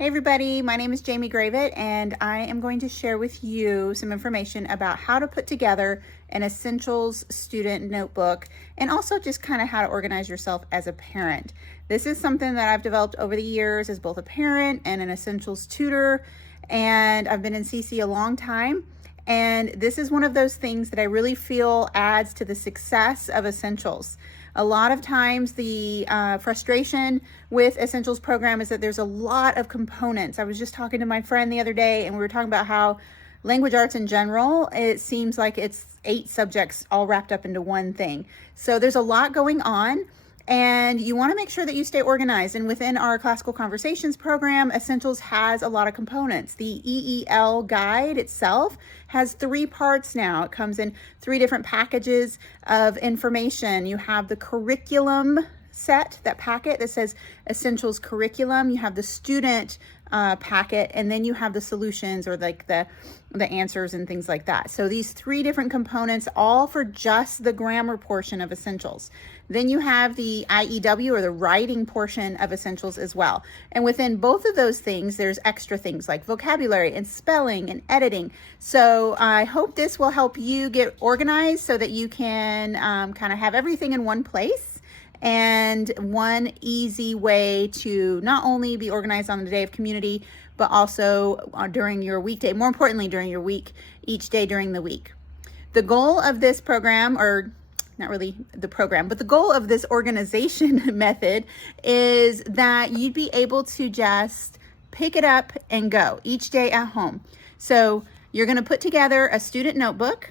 Hey everybody, my name is Jamie Gravett and I am going to share with you some information about how to put together an essentials student notebook and also just kind of how to organize yourself as a parent. This is something that I've developed over the years as both a parent and an essentials tutor, and I've been in CC a long time. And this is one of those things that I really feel adds to the success of essentials. A lot of times the frustration with essentials program is that there's a lot of components. I was just talking to my friend the other day and we were talking about how language arts in general, it seems like it's 8 subjects all wrapped up into one thing. So there's a lot going on, and you want to make sure that you stay organized. And within our Classical Conversations program, Essentials has a lot of components. The EEL guide itself has 3 parts now. It comes in 3 different packages of information. You have the curriculum set, that packet that says Essentials Curriculum. You have the student packet, and then you have the solutions, or like the answers and things like that. So these 3 different components, all for just the grammar portion of Essentials. Then you have the IEW, or the writing portion of Essentials as well. And within both of those things, there's extra things like vocabulary and spelling and editing. So I hope this will help you get organized so that you can kind of have everything in one place, and one easy way to not only be organized on the day of community, but also during your weekday, more importantly during your week, each day during the week. The goal of this program, or not really the program, but the goal of this organization method is that you'd be able to just pick it up and go each day at home. So you're going to put together a student notebook,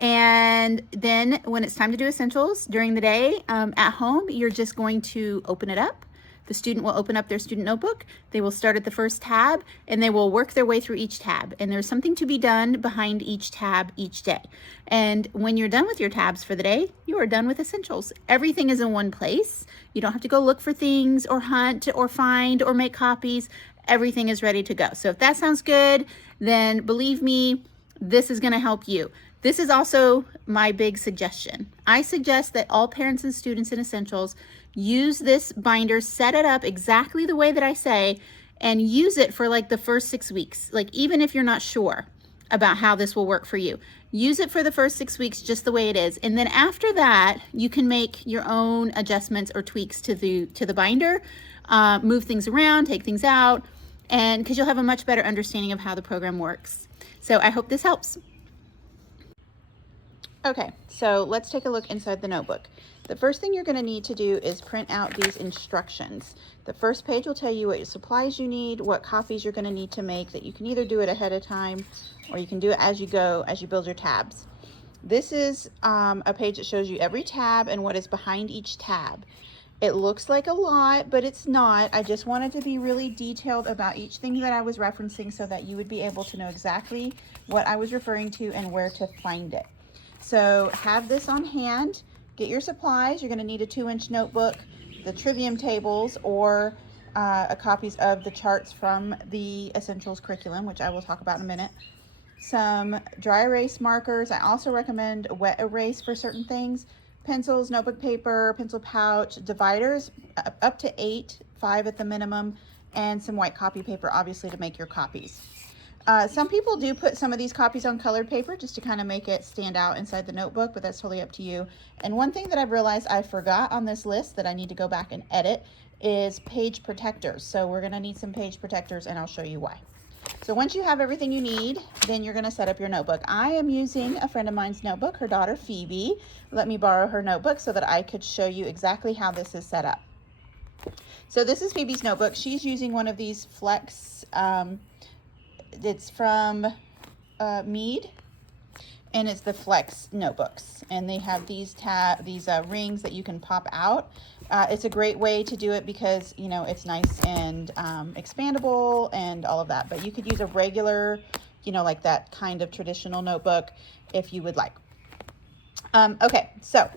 and then when it's time to do essentials during the day at home, you're just going to open it up. The student will open up their student notebook. They will start at the first tab and they will work their way through each tab. And there's something to be done behind each tab each day. And when you're done with your tabs for the day, you are done with essentials. Everything is in one place. You don't have to go look for things or hunt or find or make copies. Everything is ready to go. So if that sounds good, then believe me, this is going to help you. This is also my big suggestion. I suggest that all parents and students in Essentials use this binder, set it up exactly the way that I say, and use it for like the first 6 weeks. Like, even if you're not sure about how this will work for you, use it for the first 6 weeks just the way it is. And then after that, you can make your own adjustments or tweaks to the binder, move things around, take things out, and because you'll have a much better understanding of how the program works. So I hope this helps. Okay, so let's take a look inside the notebook. The first thing you're going to need to do is print out these instructions. The first page will tell you what supplies you need, what copies you're going to need to make, that you can either do it ahead of time or you can do it as you go, as you build your tabs. This is a page that shows you every tab and what is behind each tab. It looks like a lot, but it's not. I just wanted to be really detailed about each thing that I was referencing so that you would be able to know exactly what I was referring to and where to find it. So have this on hand, get your supplies. You're going to need a 2-inch notebook, the trivium tables, or copies of the charts from the Essentials curriculum, which I will talk about in a minute. Some dry erase markers. I also recommend wet erase for certain things. Pencils, notebook paper, pencil pouch, dividers, up to 8, 5 at the minimum, and some white copy paper, obviously, to make your copies. Some people do put some of these copies on colored paper just to kind of make it stand out inside the notebook, but that's totally up to you. And one thing that I've realized I forgot on this list that I need to go back and edit is page protectors. So we're going to need some page protectors, and I'll show you why. So once you have everything you need, then you're going to set up your notebook. I am using a friend of mine's notebook. Her daughter Phoebe let me borrow her notebook so that I could show you exactly how this is set up. So this is Phoebe's notebook. She's using one of these Flex, it's from Mead, and it's the Flex notebooks, and they have these rings that you can pop out. It's a great way to do it because, you know, it's nice and expandable and all of that, but you could use a regular, you know, like that kind of traditional notebook if you would like. Okay, so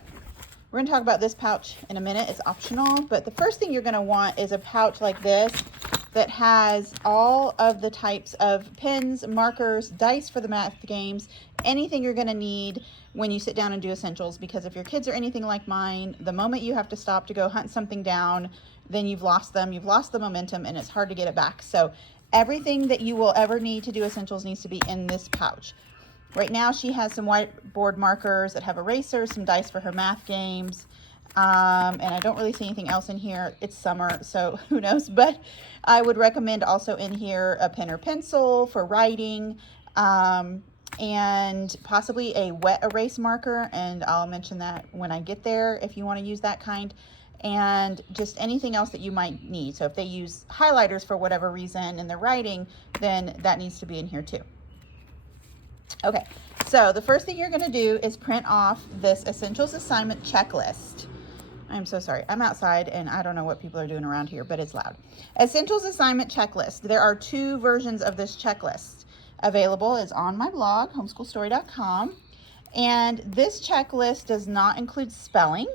we're going to talk about this pouch in a minute. It's optional, but the first thing you're going to want is a pouch like this that has all of the types of pens, markers, dice for the math games, anything you're going to need when you sit down and do essentials. Because if your kids are anything like mine, the moment you have to stop to go hunt something down, then you've lost them, you've lost the momentum, and it's hard to get it back. So everything that you will ever need to do essentials needs to be in this pouch. Right now she has some whiteboard markers that have erasers, some dice for her math games, and I don't really see anything else in here. It's summer, so who knows, but I would recommend also in here a pen or pencil for writing, and possibly a wet erase marker, and I'll mention that when I get there if you want to use that kind, and just anything else that you might need. So if they use highlighters for whatever reason in their writing, then that needs to be in here too. Okay, so the first thing you're going to do is print off this essentials assignment checklist. I'm so sorry. I'm outside and I don't know what people are doing around here, but it's loud. Essentials assignment checklist. There are 2 versions of this checklist available. It's on my blog, homeschoolstory.com. And this checklist does not include spelling,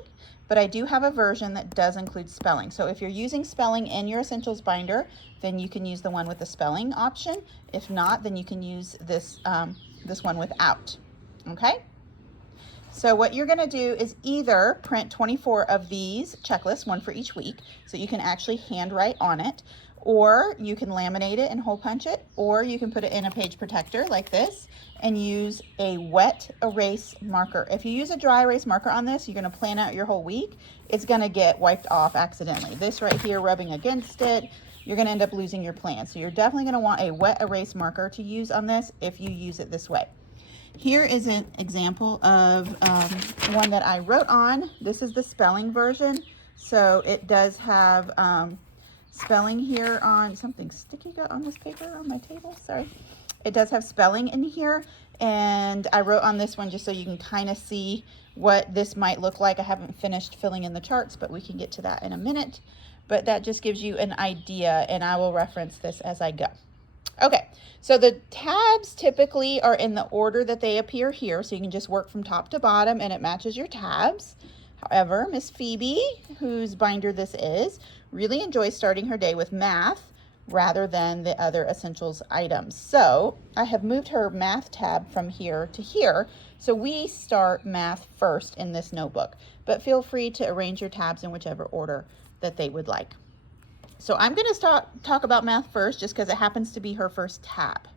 but I do have a version that does include spelling. So if you're using spelling in your essentials binder, then you can use the one with the spelling option. If not, then you can use this this one without. Okay, so what you're going to do is either print 24 of these checklists, one for each week, so you can actually handwrite on it, or you can laminate it and hole punch it, or you can put it in a page protector like this and use a wet erase marker. If you use a dry erase marker on this, you're going to plan out your whole week. It's going to get wiped off accidentally. This right here rubbing against it, you're going to end up losing your plan. So you're definitely going to want a wet erase marker to use on this if you use it this way. Here is an example of one that I wrote on. This is the spelling version. So it does have spelling here on something sticky got on this paper on my table. Sorry. It does have spelling in here. And I wrote on this one just so you can kind of see what this might look like. I haven't finished filling in the charts, but we can get to that in a minute. But that just gives you an idea, and I will reference this as I go. Okay, so the tabs typically are in the order that they appear here, so you can just work from top to bottom and it matches your tabs. However, Miss Phoebe, whose binder this is, really enjoys starting her day with math rather than the other essentials items. So I have moved her math tab from here to here, so we start math first in this notebook, but feel free to arrange your tabs in whichever order that they would like. So I'm going to talk about math first just because it happens to be her first tab.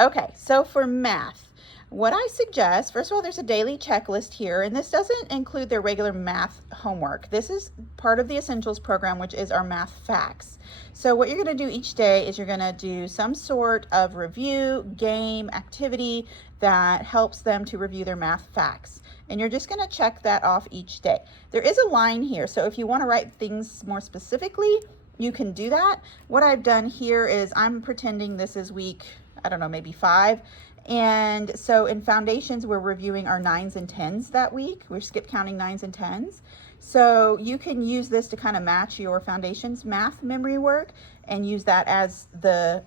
Okay, so for math, what I suggest, first of all, there's a daily checklist here, and this doesn't include their regular math homework. This is part of the Essentials program, which is our math facts. So what you're going to do each day is you're going to do some sort of review, game, activity that helps them to review their math facts. And you're just going to check that off each day. There is a line here, so if you want to write things more specifically, you can do that. What I've done here is I'm pretending this is week, I don't know, maybe 5. And so in foundations, we're reviewing our 9s and 10s that week. We're skip counting 9s and 10s. So you can use this to kind of match your foundations math memory work and use that as the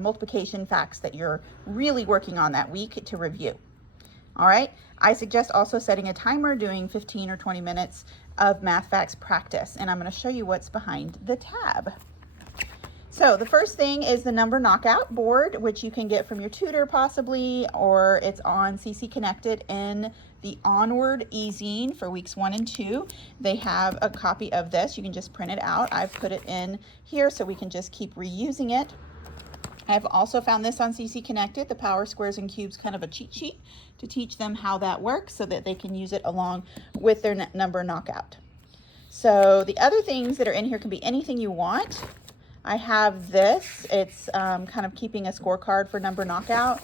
multiplication facts that you're really working on that week to review. All right, I suggest also setting a timer, doing 15 or 20 minutes of math facts practice, and I'm going to show you what's behind the tab. So the first thing is the number knockout board, which you can get from your tutor possibly, or it's on CC Connected in the Onward e-zine for weeks 1 and 2. They have a copy of this. You can just print it out. I've put it in here so we can just keep reusing it. I've also found this on CC Connected, the Power Squares and Cubes kind of a cheat sheet to teach them how that works so that they can use it along with their number knockout. So the other things that are in here can be anything you want. I have this. It's kind of keeping a scorecard for number knockout,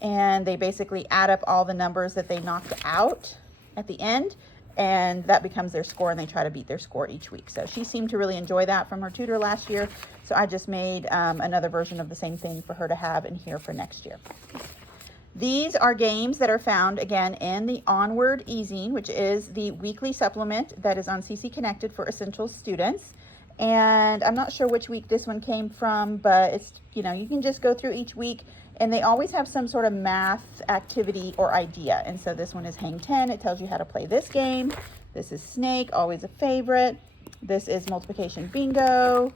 and they basically add up all the numbers that they knocked out at the end, and that becomes their score, and they try to beat their score each week. So she seemed to really enjoy that from her tutor last year, so I just made another version of the same thing for her to have in here for next year. These are games that are found, again, in the Onward e-zine, which is the weekly supplement that is on CC Connected for Essentials students. And I'm not sure which week this one came from, but it's, you know, you can just go through each week, and they always have some sort of math activity or idea. And so this one is Hang 10. It tells you how to play this game. This is Snake, always a favorite. This is multiplication bingo.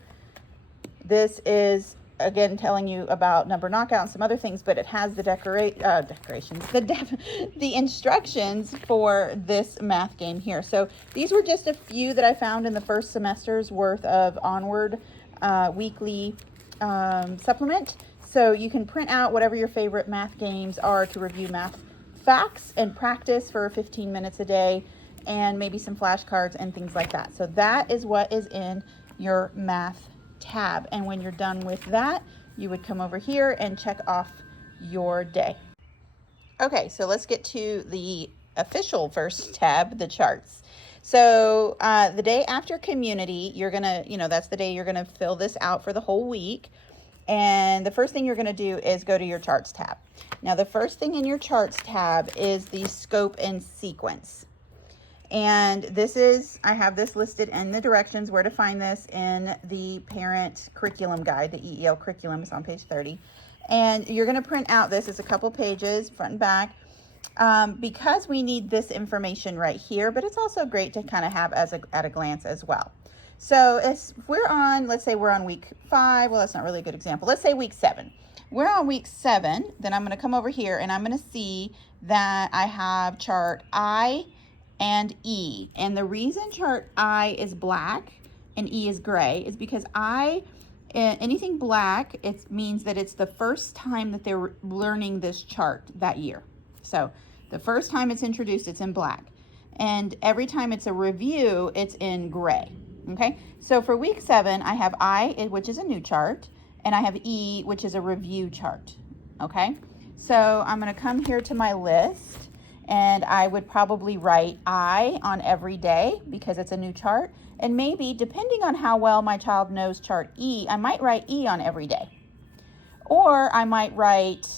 This is, again, telling you about number knockout and some other things, but it has the decorations, the instructions for this math game here. So these were just a few that I found in the first semester's worth of Onward weekly supplement. So you can print out whatever your favorite math games are to review math facts and practice for 15 minutes a day, and maybe some flashcards and things like that. So that is what is in your math tab. And when you're done with that, you would come over here and check off your day. Okay, so let's get to the official first tab, the charts. So the day after community, you're gonna, that's the day you're gonna fill this out for the whole week. And the first thing you're gonna do is go to your charts tab. Now the first thing in your charts tab is the scope and sequence. And this is, I have this listed in the directions where to find this in the parent curriculum guide. The EEL curriculum is on page 30. And you're going to print out this. It's a couple pages, front and back, because we need this information right here, but it's also great to kind of have at a glance as well. So if we're on, let's say we're on week 5. Well, that's not really a good example. Let's say week 7. We're on week 7. Then I'm going to come over here and I'm going to see that I have chart I and E. And the reason chart I is black and E is gray is because anything black, it means that it's the first time that they're learning this chart that year. So the first time it's introduced, it's in black. And every time it's a review, it's in gray. Okay, so for week 7, I have I, which is a new chart, and I have E, which is a review chart. Okay, so I'm going to come here to my list. And I would probably write I on every day because it's a new chart. And maybe, depending on how well my child knows chart E, I might write E on every day. Or I might write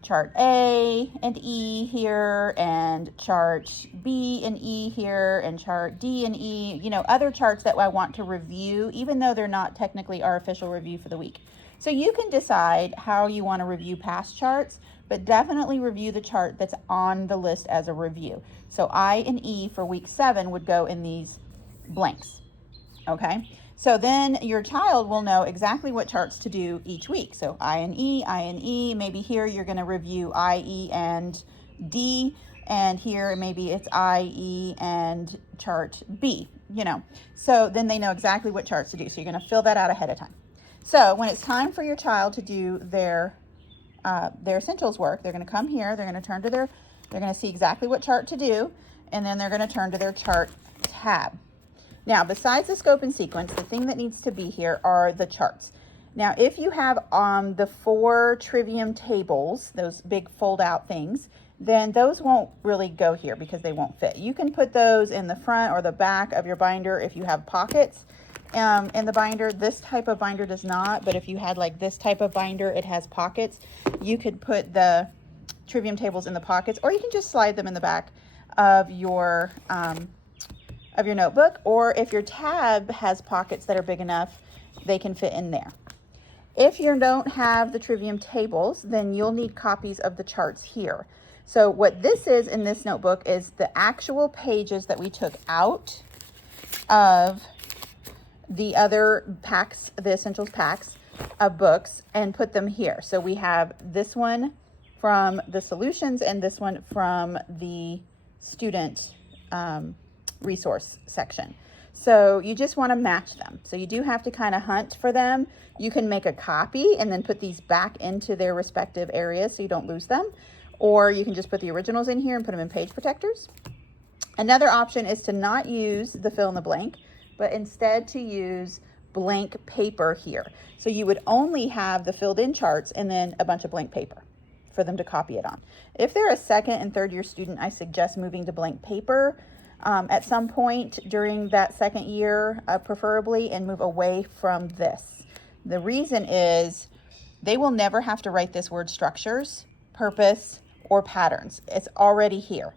chart A and E here, and chart B and E here, and chart D and E, other charts that I want to review, even though they're not technically our official review for the week. So you can decide how you want to review past charts, but definitely review the chart that's on the list as a review. So I and E for week 7 would go in these blanks. Okay, so then your child will know exactly what charts to do each week. So I and E, maybe here you're going to review I, E, and D, and here maybe it's I, E, and chart B, So then they know exactly what charts to do. So you're going to fill that out ahead of time. So when it's time for your child to do their essentials work, they're going to come here, they're going to turn to they're going to see exactly what chart to do, and then they're going to turn to their chart tab. Now, besides the scope and sequence, the thing that needs to be here are the charts. Now, if you have the 4 trivium tables, those big fold out things, then those won't really go here because they won't fit. You can put those in the front or the back of your binder if you have pockets. In the binder, this type of binder does not, but if you had like this type of binder, it has pockets. You could put the trivium tables in the pockets, or you can just slide them in the back of your notebook, or if your tab has pockets that are big enough, they can fit in there. If you don't have the trivium tables, then you'll need copies of the charts here. So what this is in this notebook is the actual pages that we took out of the other packs, the essentials packs of books, and put them here. So we have this one from the solutions and this one from the student resource section. So you just want to match them. So you do have to kind of hunt for them. You can make a copy and then put these back into their respective areas so you don't lose them. Or you can just put the originals in here and put them in page protectors. Another option is to not use the fill in the blank, but instead to use blank paper here. So you would only have the filled in charts and then a bunch of blank paper for them to copy it on. If they're a second and third year student, I suggest moving to blank paper at some point during that second year, preferably, and move away from this. The reason is they will never have to write this word structures, purpose, or patterns. It's already here.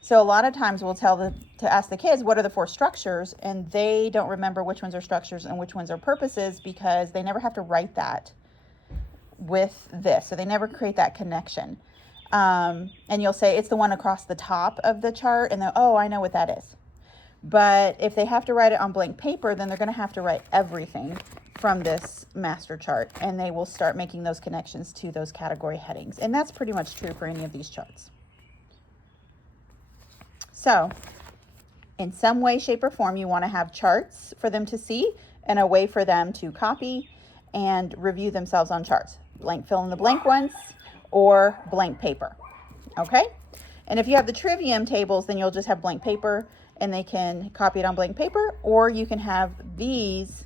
So a lot of times we'll to ask the kids, what are the 4 structures? And they don't remember which ones are structures and which ones are purposes because they never have to write that with this. So they never create that connection. And you'll say, it's the one across the top of the chart. And they'll, oh, I know what that is. But if they have to write it on blank paper, then they're going to have to write everything from this master chart, and they will start making those connections to those category headings. And that's pretty much true for any of these charts. So in some way, shape, or form, you want to have charts for them to see and a way for them to copy and review themselves on charts. Blank fill in the blank ones or blank paper. Okay? And if you have the trivium tables, then you'll just have blank paper and they can copy it on blank paper, or you can have these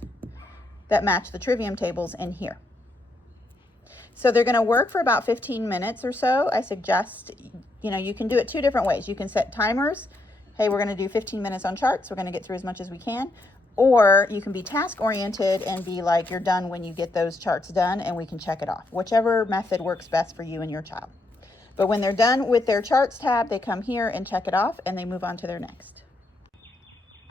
that match the trivium tables in here. So they're going to work for about 15 minutes or so. I suggest, you can do it 2 different ways. You can set timers. Hey, we're going to do 15 minutes on charts. We're going to get through as much as we can. Or you can be task oriented and be like, you're done when you get those charts done and we can check it off. Whichever method works best for you and your child. But when they're done with their charts tab, they come here and check it off and they move on to their next.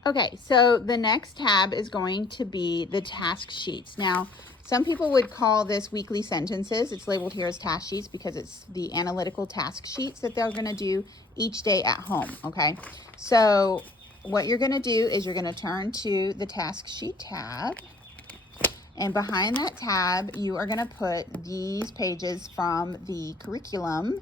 Okay, so the next tab is going to be the task sheets. Now, some people would call this weekly sentences. It's labeled here as task sheets because it's the analytical task sheets that they're going to do each day at home, okay? So what you're going to do is you're going to turn to the task sheet tab, and behind that tab, you are going to put these pages from the curriculum,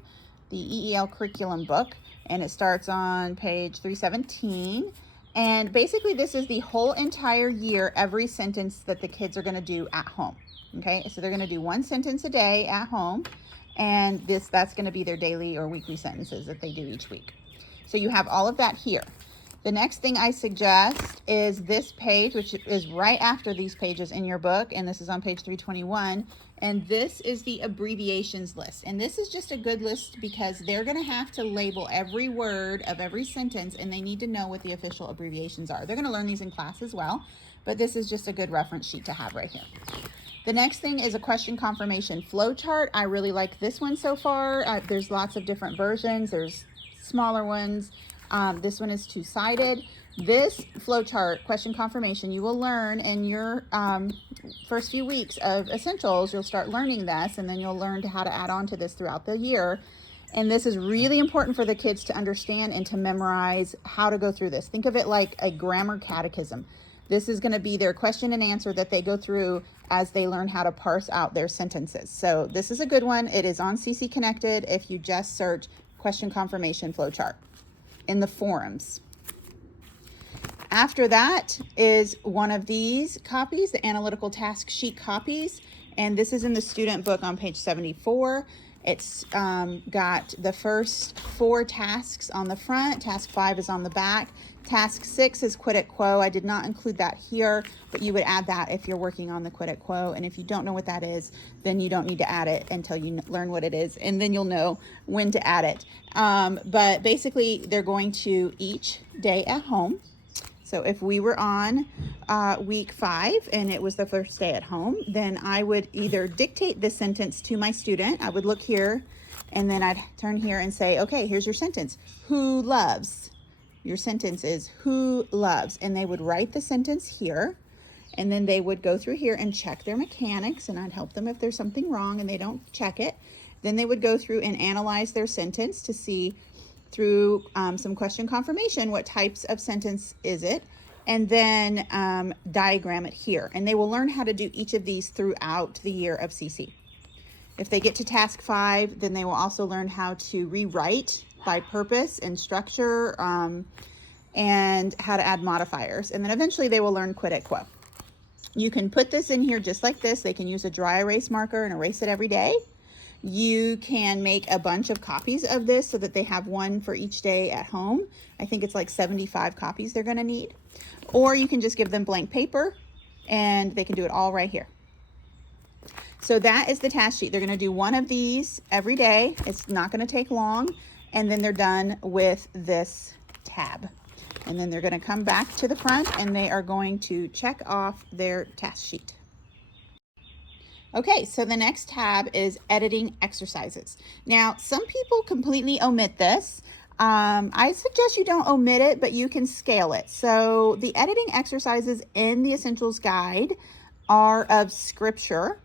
the EEL curriculum book, and it starts on page 317. And basically this is the whole entire year, every sentence that the kids are going to do at home. Okay, so they're going to do 1 sentence a day at home, and that's going to be their daily or weekly sentences that they do each week. So you have all of that here. The next thing I suggest is this page, which is right after these pages in your book, and this is on page 321, and this is the abbreviations list. And this is just a good list because they're going to have to label every word of every sentence, and they need to know what the official abbreviations are. They're going to learn these in class as well, but this is just a good reference sheet to have right here. The next thing is a question confirmation flow chart. I really like this one so far. There's lots of different versions. There's smaller ones. This one is 2-sided. This flowchart, question confirmation, you will learn in your first few weeks of Essentials. You'll start learning this, and then you'll learn how to add on to this throughout the year. And this is really important for the kids to understand and to memorize how to go through this. Think of it like a grammar catechism. This is going to be their question and answer that they go through as they learn how to parse out their sentences. So this is a good one. It is on CC Connected if you just search question confirmation flowchart in the forums. After that is one of these copies, the analytical task sheet copies, and this is in the student book on page 74. It's got the first 4 tasks on the front. Task 5 is on the back. Task 6 is quid et quo. I did not include that here, but you would add that if you're working on the quid et quo. And if you don't know what that is, then you don't need to add it until you learn what it is, and then you'll know when to add it. But basically, they're going to each day at home. So if we were on week 5 and it was the first day at home, then I would either dictate this sentence to my student. I would look here and then I'd turn here and say, okay, here's your sentence. Who loves? Your sentence is who loves? And they would write the sentence here, and then they would go through here and check their mechanics, and I'd help them if there's something wrong and they don't check it. Then they would go through and analyze their sentence to see through some question confirmation, what types of sentence is it, and then diagram it here. And they will learn how to do each of these throughout the year of CC. If they get to task 5, then they will also learn how to rewrite by purpose and structure, and how to add modifiers. And then eventually they will learn quid et quo. You can put this in here just like this. They can use a dry erase marker and erase it every day. You can make a bunch of copies of this so that they have one for each day at home. I think it's like 75 copies they're going to need. Or you can just give them blank paper and they can do it all right here. So that is the task sheet. They're going to do one of these every day. It's not going to take long. And then they're done with this tab. And then they're going to come back to the front and they are going to check off their task sheet. Okay, so the next tab is editing exercises. Now, some people completely omit this. I suggest you don't omit it, but you can scale it. So the editing exercises in the Essentials Guide are of scripture,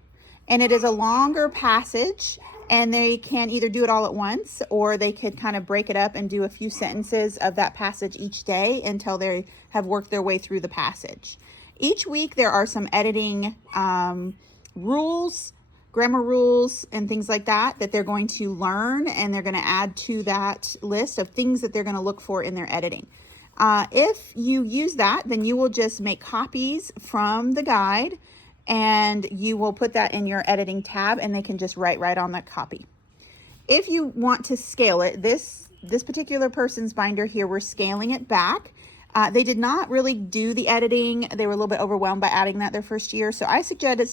and it is a longer passage, And they can either do it all at once, or they could kind of break it up and do a few sentences of that passage each day until they have worked their way through the passage. Each week there are some editing rules, grammar rules, and things like that they're going to learn, and they're going to add to that list of things that they're going to look for in their editing. If you use that, then you will just make copies from the guide, and you will put that in your editing tab, and they can just write right on that copy. If you want to scale it, this particular person's binder here, we're scaling it back. They did not really do the editing. They were a little bit overwhelmed by adding that their first year. So I suggested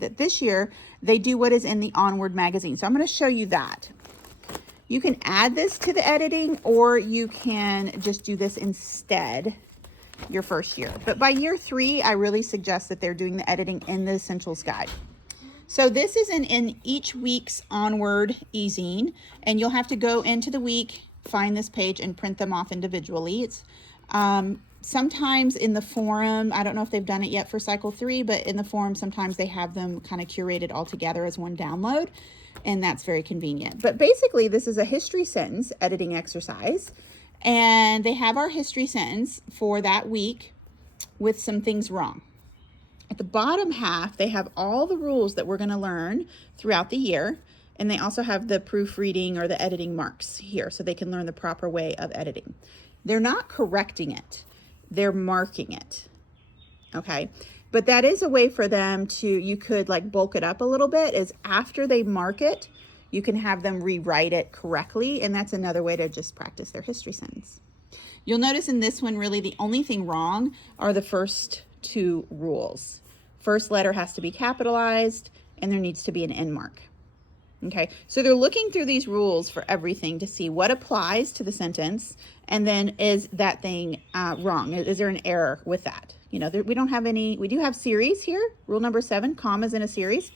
that this year they do what is in the Onward magazine. So I'm going to show you that. You can add this to the editing, or you can just do this instead your first year. But by year 3, I really suggest that they're doing the editing in the Essentials Guide. So this is in each week's Onward e-zine, and you'll have to go into the week, find this page, and print them off individually. It's sometimes in the forum, I don't know if they've done it yet for cycle 3, but in the forum sometimes they have them kind of curated all together as one download, and that's very convenient. But basically this is a history sentence editing exercise, and they have our history sentence for that week with some things wrong. At the bottom half, they have all the rules that we're going to learn throughout the year, and they also have the proofreading or the editing marks here, so they can learn the proper way of editing. They're not correcting it, they're marking it, okay? But that is a way for them to, you could like bulk it up a little bit, is after they mark it, you can have them rewrite it correctly, and that's another way to just practice their history sentence. You'll notice in this one, really the only thing wrong are the first 2 rules. First letter has to be capitalized, and there needs to be an end mark. Okay, so they're looking through these rules for everything to see what applies to the sentence, and then is that thing wrong? Is there an error with that? You know, we don't have any, we do have series here. Rule number 7, commas in a series,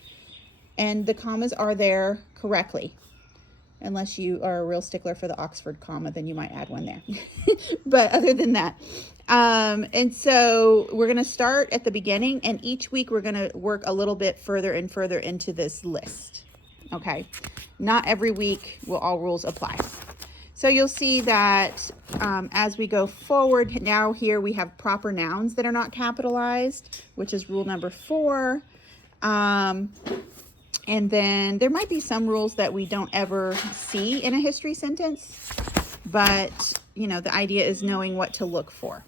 and the commas are there correctly. Unless you are a real stickler for the Oxford comma, then you might add one there. But other than that, and so we're going to start at the beginning, and each week we're going to work a little bit further and further into this list. Okay, not every week will all rules apply. So you'll see that as we go forward, now here we have proper nouns that are not capitalized, which is rule number 4. And then there might be some rules that we don't ever see in a history sentence, but you know, the idea is knowing what to look for.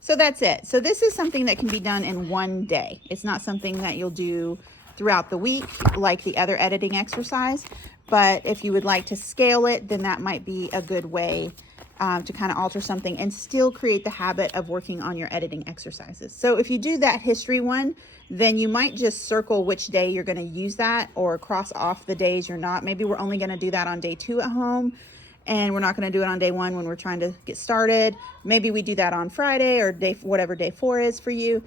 So that's it. So this is something that can be done in one day. It's not something that you'll do throughout the week like the other editing exercise, but if you would like to scale it, then that might be a good way to kind of alter something and still create the habit of working on your editing exercises. So if you do that history one, then you might just circle which day you're going to use that, or cross off the days you're not. Maybe we're only going to do that on day 2 at home, and we're not going to do it on day 1 when we're trying to get started. Maybe we do that on Friday, or whatever day 4 is for you.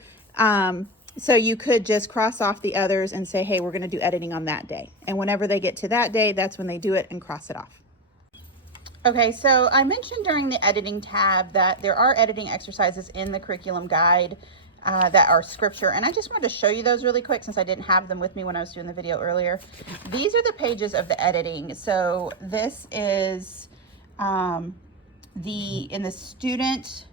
So you could just cross off the others and say, hey, we're going to do editing on that day. And whenever they get to that day, that's when they do it, and cross it off. Okay, so I mentioned during the editing tab that there are editing exercises in the curriculum guide that are scripture, and I just wanted to show you those really quick since I didn't have them with me when I was doing the video earlier. These are the pages of the editing. So this is in the student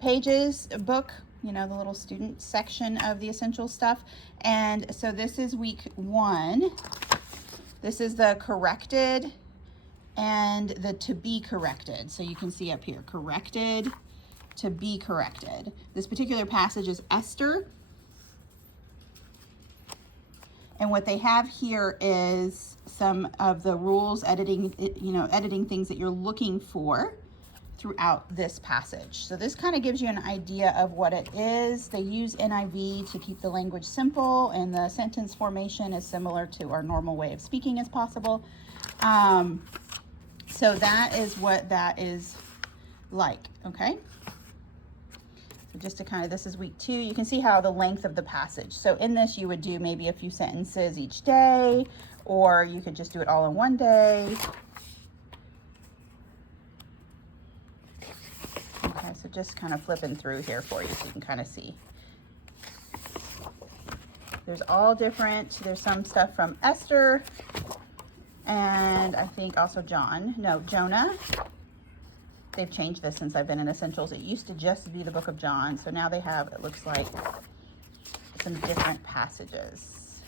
pages book, you know, the little student section of the essential stuff. And so this is week 1. This is the corrected and the to be corrected. So you can see up here, corrected, to be corrected. This particular passage is Esther. And what they have here is some of the rules, editing, you know, editing things that you're looking for throughout this passage. So this kind of gives you an idea of what it is. They use NIV to keep the language simple, and the sentence formation is similar to our normal way of speaking as possible. So that is what that is like, okay? So just to kind of, this is week 2. You can see how the length of the passage. So in this, you would do maybe a few sentences each day, or you could just do it all in one day. Okay, so just kind of flipping through here for you so you can kind of see. There's all different, there's some stuff from Esther, and I think also Jonah. They've changed this since I've been in Essentials. It used to just be the Book of John, so now they have, it looks like, some different passages.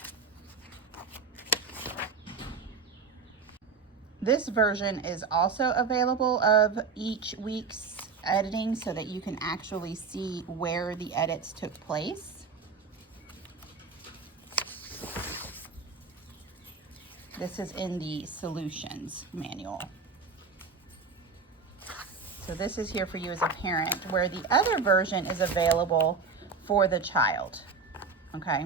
This version is also available of each week's editing so that you can actually see where the edits took place. This is in the Solutions manual. So this is here for you as a parent, where the other version is available for the child. Okay,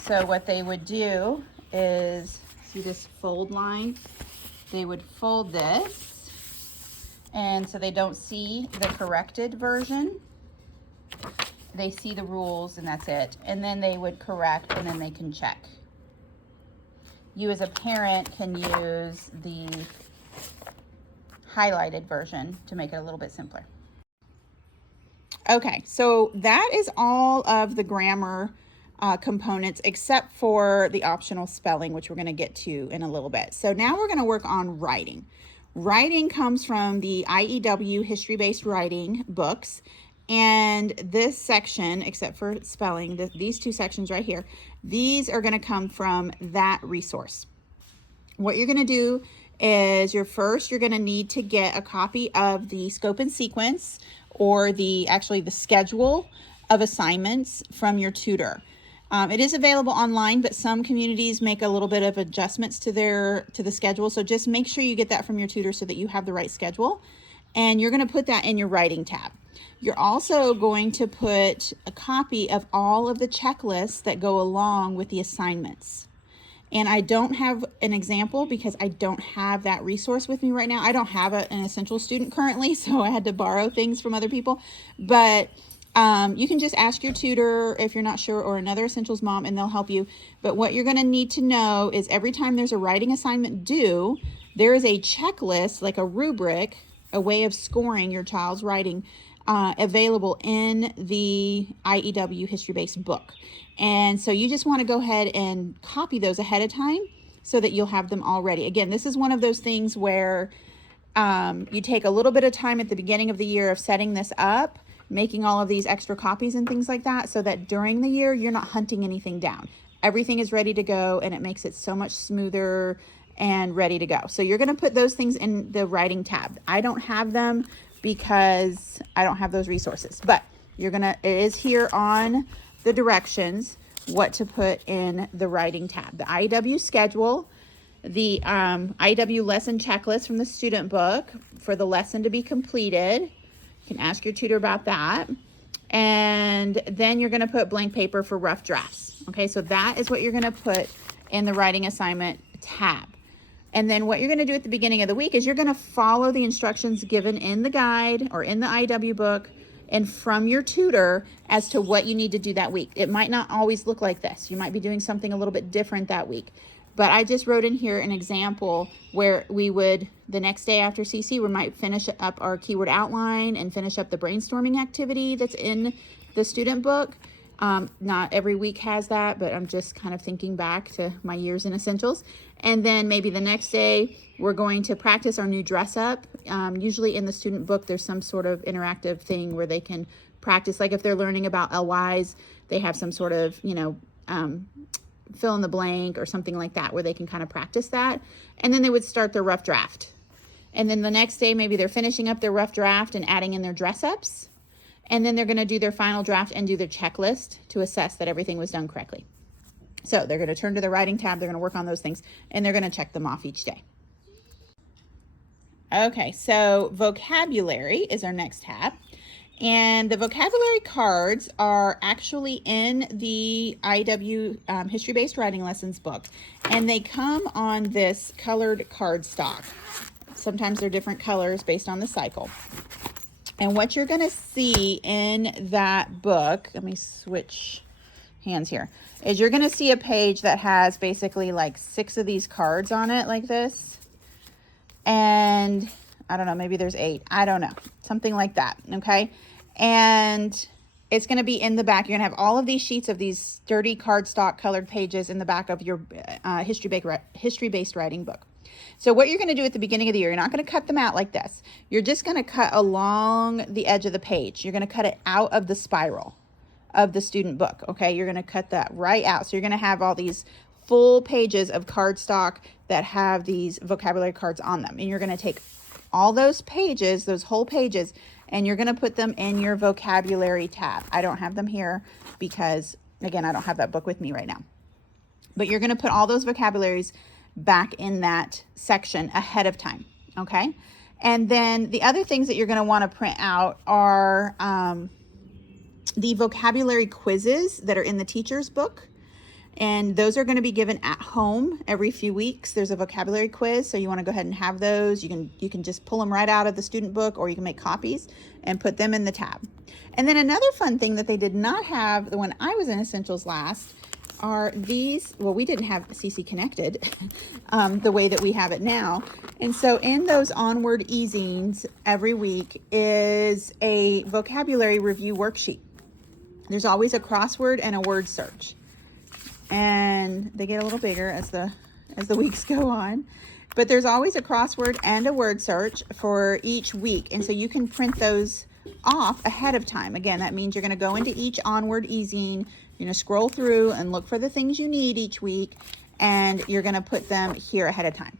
so what they would do is, see this fold line? They would fold this, and so they don't see the corrected version. They see the rules and that's it. And then they would correct, and then they can check. You as a parent can use the highlighted version to make it a little bit simpler. Okay, so that is all of the grammar components except for the optional spelling, which we're going to get to in a little bit. So now we're going to work on writing. Writing comes from the IEW history-based writing books, and this section, except for spelling, these two sections right here, these are going to come from that resource. What you're going to do is you're going to need to get a copy of the scope and sequence, or actually the schedule of assignments from your tutor. It is available online, but some communities make a little bit of adjustments to the schedule. So just make sure you get that from your tutor so that you have the right schedule. And you're going to put that in your writing tab. You're also going to put a copy of all of the checklists that go along with the assignments. And I don't have an example because I don't have that resource with me right now. I don't have an Essential student currently, so I had to borrow things from other people. But you can just ask your tutor if you're not sure, or another Essentials mom, and they'll help you. But what you're going to need to know is every time there's a writing assignment due, there is a checklist, like a rubric, a way of scoring your child's writing, available in the IEW history-based book. And so you just want to go ahead and copy those ahead of time so that you'll have them all ready. Again, this is one of those things where you take a little bit of time at the beginning of the year of setting this up, making all of these extra copies and things like that, so that during the year you're not hunting anything down. Everything is ready to go, and it makes it so much smoother and ready to go. So you're going to put those things in the writing tab. I don't have them because I don't have those resources, but it is here on the directions what to put in the writing tab. The IEW schedule, the IEW lesson checklist from the student book for the lesson to be completed. You can ask your tutor about that. And then you're going to put blank paper for rough drafts. Okay, so that is what you're going to put in the writing assignment tab. And then what you're going to do at the beginning of the week is you're going to follow the instructions given in the guide or in the IEW book and from your tutor as to what you need to do that week. It might not always look like this. You might be doing something a little bit different that week. But I just wrote in here an example where we would, the next day after CC, we might finish up our keyword outline and finish up the brainstorming activity that's in the student book. Not every week has that, but I'm just kind of thinking back to my years in Essentials. And then maybe the next day, we're going to practice our new dress up. Usually in the student book, there's some sort of interactive thing where they can practice. Like if they're learning about LYs, they have some sort of, fill in the blank or something like that where they can kind of practice that. And then they would start their rough draft. And then the next day, maybe they're finishing up their rough draft and adding in their dress ups. And then they're going to do their final draft and do their checklist to assess that everything was done correctly. So they're going to turn to the writing tab, they're going to work on those things, and they're going to check them off each day. Okay, so vocabulary is our next tab. And the vocabulary cards are actually in the IEW history-based writing lessons book. And they come on this colored cardstock. Sometimes they're different colors based on the cycle. And what you're going to see in that book, let me switch hands here, is you're going to see a page that has basically like 6 of these cards on it like this. And I don't know, maybe there's 8. I don't know, something like that, okay? And it's going to be in the back. You're going to have all of these sheets of these sturdy cardstock colored pages in the back of your history-based writing book. So what you're going to do at the beginning of the year, you're not going to cut them out like this. You're just going to cut along the edge of the page. You're going to cut it out of the spiral of the student book. Okay, you're going to cut that right out. So you're going to have all these full pages of cardstock that have these vocabulary cards on them. And you're going to take all those pages, those whole pages, and you're going to put them in your vocabulary tab. I don't have them here because, again, I don't have that book with me right now. But you're going to put all those vocabularies back in that section ahead of time, okay? And then the other things that you're going to want to print out are the vocabulary quizzes that are in the teacher's book. And those are going to be given at home every few weeks. There's a vocabulary quiz, so you want to go ahead and have those. You can just pull them right out of the student book, or you can make copies and put them in the tab. And then another fun thing that they did not have when I was in Essentials last are these. Well, we didn't have CC Connected the way that we have it now. And so in those Onward e-zines every week is a vocabulary review worksheet. There's always a crossword and a word search. And they get a little bigger as the weeks go on, but there's always a crossword and a word search for each week, and so you can print those off ahead of time. Again, that means you're going to go into each Onward e-zine, you're going to scroll through and look for the things you need each week, and you're going to put them here ahead of time.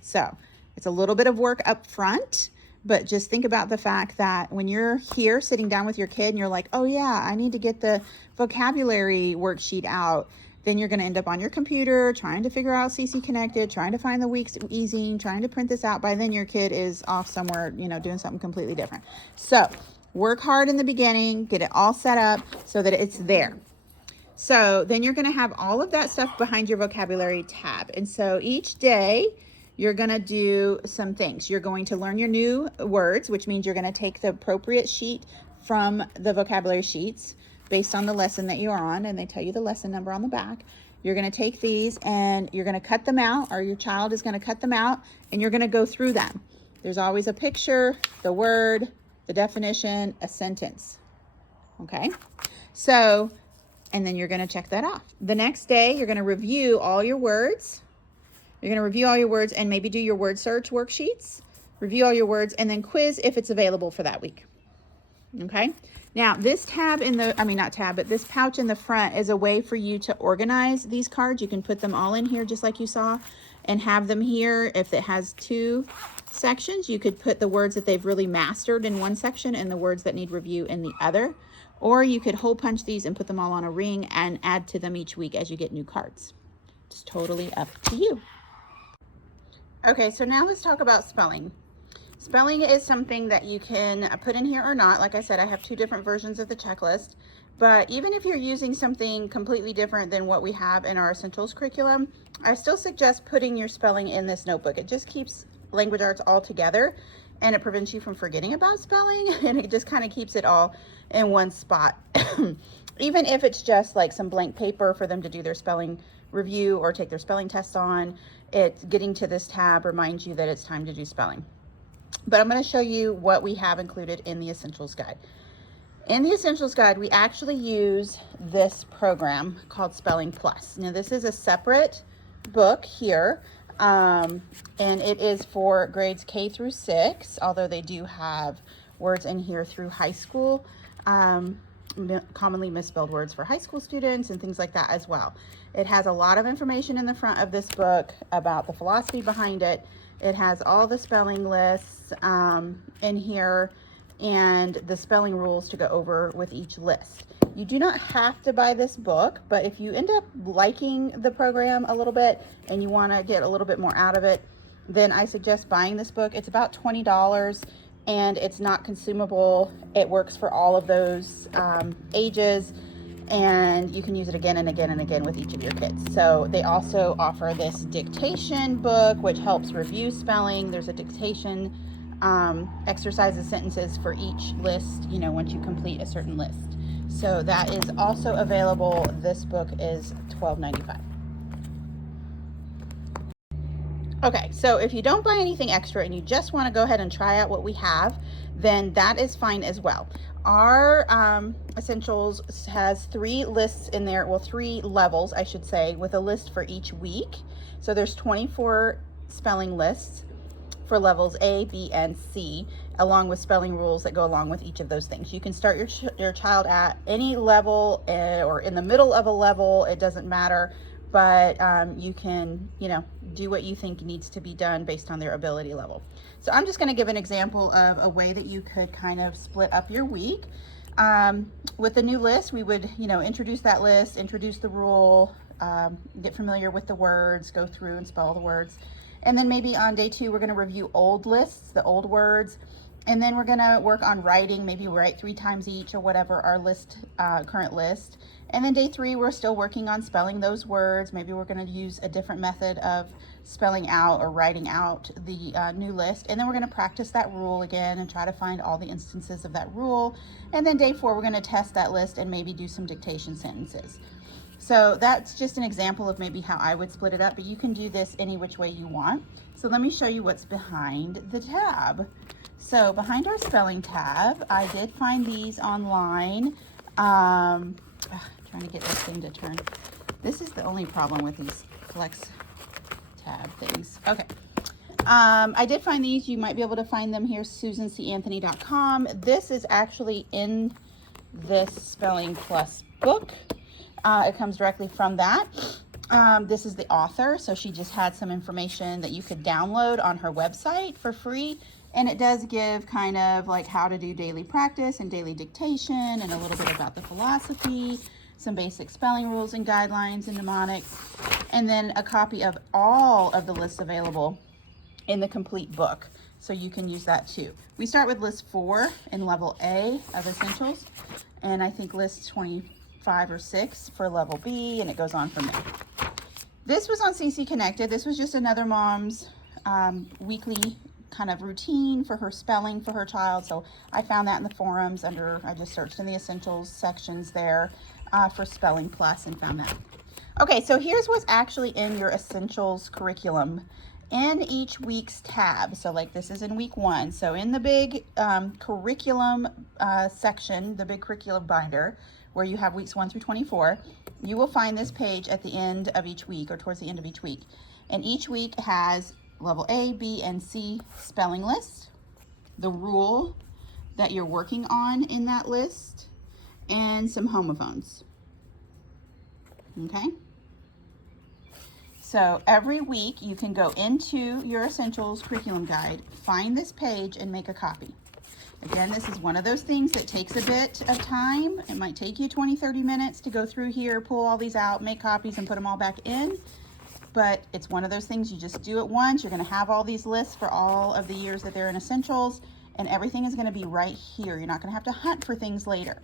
So it's a little bit of work up front, but just think about the fact that when you're here sitting down with your kid and you're like, oh yeah, I need to get the vocabulary worksheet out, then you're going to end up on your computer trying to figure out CC Connected, trying to find the week's e-zine, trying to print this out. By then your kid is off somewhere, doing something completely different. So work hard in the beginning, get it all set up so that it's there. So then you're going to have all of that stuff behind your vocabulary tab. And so each day you're going to do some things. You're going to learn your new words, which means you're going to take the appropriate sheet from the vocabulary sheets based on the lesson that you're on, and they tell you the lesson number on the back. You're going to take these and you're going to cut them out, or your child is going to cut them out, and you're going to go through them. There's always a picture, the word, the definition, a sentence. Okay? So, and then you're going to check that off. The next day, you're going to review all your words. You're going to review all your words and maybe do your word search worksheets. Review all your words and then quiz if it's available for that week. Okay? Now, this tab in the, not tab, but this pouch in the front is a way for you to organize these cards. You can put them all in here just like you saw and have them here. If it has two sections, you could put the words that they've really mastered in one section and the words that need review in the other. Or you could hole punch these and put them all on a ring and add to them each week as you get new cards. It's totally up to you. Okay, so now let's talk about spelling. Spelling is something that you can put in here or not. Like I said, I have two different versions of the checklist, but even if you're using something completely different than what we have in our Essentials curriculum, I still suggest putting your spelling in this notebook. It just keeps language arts all together and it prevents you from forgetting about spelling, and it just kind of keeps it all in one spot. Even if it's just like some blank paper for them to do their spelling review or take their spelling test on, getting to this tab reminds you that it's time to do spelling. But I'm going to show you what we have included in the Essentials Guide. In the Essentials Guide, we actually use this program called Spelling Plus. Now, this is a separate book here, and it is for grades K through 6, although they do have words in here through high school, commonly misspelled words for high school students and things like that as well. It has a lot of information in the front of this book about the philosophy behind it. It has all the spelling lists in here and the spelling rules to go over with each list. You do not have to buy this book, but if you end up liking the program a little bit and you want to get a little bit more out of it, then I suggest buying this book. It's about $20 and it's not consumable. It works for all of those ages, and you can use it again and again and again with each of your kids. So they also offer this dictation book, which helps review spelling. There's a dictation exercises, sentences for each list, once you complete a certain list. So that is also available. This book is $12.95. Okay, so if you don't buy anything extra and you just want to go ahead and try out what we have, then that is fine as well. Our Essentials has 3 lists in there, well, 3 levels, I should say, with a list for each week. So there's 24 spelling lists for levels A, B, and C, along with spelling rules that go along with each of those things. You can start your child at any level or in the middle of a level, it doesn't matter, but you can, do what you think needs to be done based on their ability level. So I'm just going to give an example of a way that you could kind of split up your week. With the new list, we would, introduce that list, introduce the rule, get familiar with the words, go through and spell the words. And then maybe on day 2, we're going to review old lists, the old words. And then we're going to work on writing, maybe write 3 times each or whatever our current list. And then day 3, we're still working on spelling those words. Maybe we're going to use a different method of spelling out or writing out the new list. And then we're going to practice that rule again and try to find all the instances of that rule. And then day 4, we're going to test that list and maybe do some dictation sentences. So that's just an example of maybe how I would split it up, but you can do this any which way you want. So let me show you what's behind the tab. So behind our spelling tab, I did find these online. Trying to get this thing to turn. This is the only problem with these flex tab things. Okay. I did find these. You might be able to find them here, susancanthony.com. This is actually in this Spelling Plus book. It comes directly from that. This is the author, so she just had some information that you could download on her website for free. And it does give kind of like how to do daily practice and daily dictation and a little bit about the philosophy, some basic spelling rules and guidelines and mnemonics, and then a copy of all of the lists available in the complete book. So you can use that too. We start with list 4 in level A of essentials, and I think list 25 or 6 for level B, and it goes on from there. This was on CC Connected. This was just another mom's weekly kind of routine for her spelling for her child. So I found that in the forums I just searched in the essentials sections there for Spelling Plus and found that. Okay, so here's what's actually in your essentials curriculum in each week's tab. So like this is in week 1. So in the big curriculum section, the big curriculum binder, where you have weeks 1 through 24, you will find this page at the end of each week or towards the end of each week. And each week has level A, B, and C spelling list, the rule that you're working on in that list, and some homophones. Okay? So every week you can go into your essentials curriculum guide, find this page, and make a copy. Again, this is one of those things that takes a bit of time. It might take you 20-30 minutes to go through here, pull all these out, make copies, and put them all back in. But it's one of those things, you just do it once. You're going to have all these lists for all of the years that they're in essentials, and everything is going to be right here. You're not going to have to hunt for things later.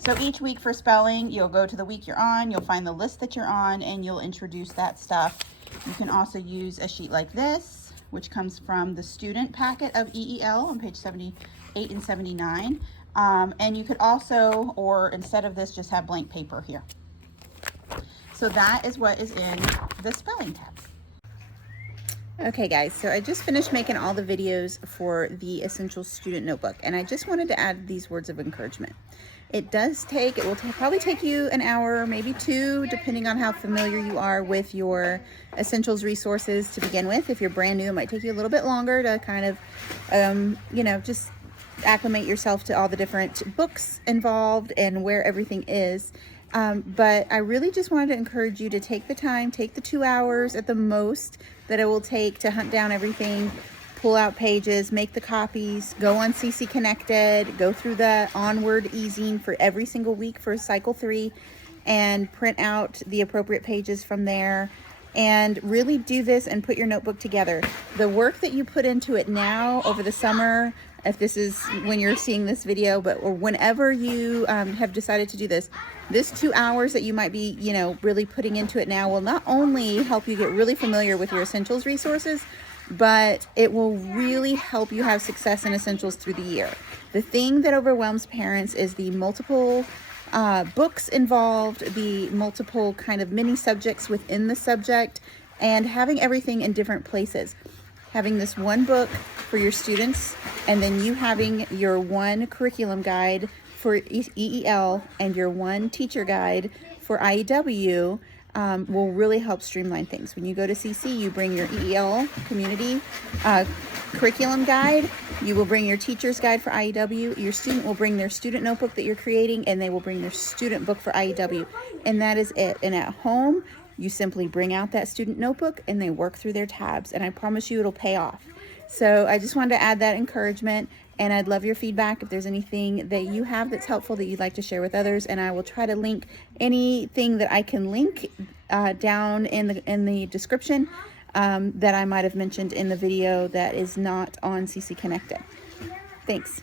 So each week for spelling, you'll go to the week you're on, you'll find the list that you're on, and you'll introduce that stuff. You can also use a sheet like this, which comes from the student packet of EEL on page 78 and 79. And you could also, or instead of this, just have blank paper here. So that is what is in the spelling tab. Okay guys, so I just finished making all the videos for the Essentials Student Notebook, and I just wanted to add these words of encouragement. It will probably take you an hour, maybe 2, depending on how familiar you are with your Essentials resources to begin with. If you're brand new, it might take you a little bit longer to kind of, just acclimate yourself to all the different books involved and where everything is. But I really just wanted to encourage you to take the time, take the 2 hours at the most that it will take to hunt down everything, pull out pages, make the copies, go on CC Connected, go through the onward easing for every single week for cycle 3, and print out the appropriate pages from there, and really do this and put your notebook together. The work that you put into it now over the summer, if this is when you're seeing this video, or whenever you have decided to do this 2 hours that you might be, really putting into it now will not only help you get really familiar with your essentials resources, but it will really help you have success in essentials through the year. The thing that overwhelms parents is the multiple books involved, the multiple kind of mini subjects within the subject, and having everything in different places. Having this one book for your students, and then you having your one curriculum guide for EEL and your one teacher guide for IEW, will really help streamline things. When you go to CC, you bring your EEL community curriculum guide. You will bring your teacher's guide for IEW. Your student will bring their student notebook that you're creating, and they will bring their student book for IEW. And that is it. And at home, you simply bring out that student notebook and they work through their tabs. And I promise you it'll pay off. So I just wanted to add that encouragement, and I'd love your feedback if there's anything that you have that's helpful that you'd like to share with others. And I will try to link anything that I can link down in the description that I might have mentioned in the video that is not on CC Connected. Thanks.